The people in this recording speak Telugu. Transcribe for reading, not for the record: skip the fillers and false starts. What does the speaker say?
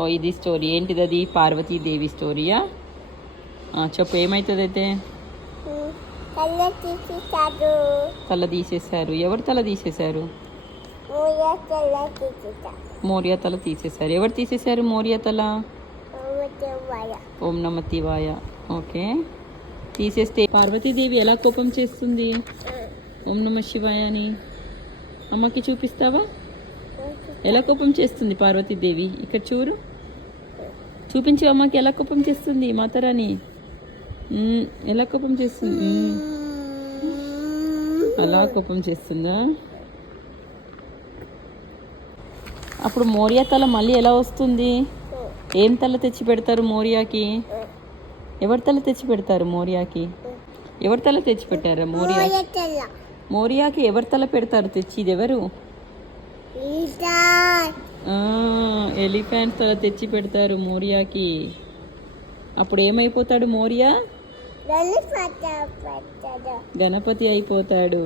ఓ ఇది స్టోరీ ఏంటిది? అది పార్వతీదేవి స్టోరీయా? చెప్పు, ఏమవుతుంది అయితే? తల తీసేశారు. ఎవరు తల తీసేశారు? మోరియా తల తీసేశారు. ఎవరు తీసేశారు మోరియా తల? ఓం నమ శివాయ. ఓకే, తీసేస్తే పార్వతీదేవి ఎలా కోపం చేస్తుంది? ఓం నమ శివాయ అని అమ్మకి చూపిస్తావా? ఎలా కోపం చేస్తుంది పార్వతీదేవి? ఇక్కడ చూపించు అమ్మకి ఎలా కోపం చేస్తుంది మాతారాని. ఎలా కోపం చేస్తుంది? అలా కోపం చేస్తుందా? అప్పుడు మోరియా తల మళ్ళీ ఎలా వస్తుంది? ఏం తల తెచ్చి పెడతారు మోరియాకి? ఎవరి తల తెచ్చి పెడతారు మోరియాకి? ఎవరి తల తెచ్చి పెట్టారు మోరియాకి? ఎవరి తల పెడతారు తెచ్చి? ఇది ఎవరు? ఎలిఫెంట్ తల తెచ్చి పెడతారు మోరియాకి. అప్పుడు ఏమైపోతాడు మోరియా? గణపతి అయిపోతాడు.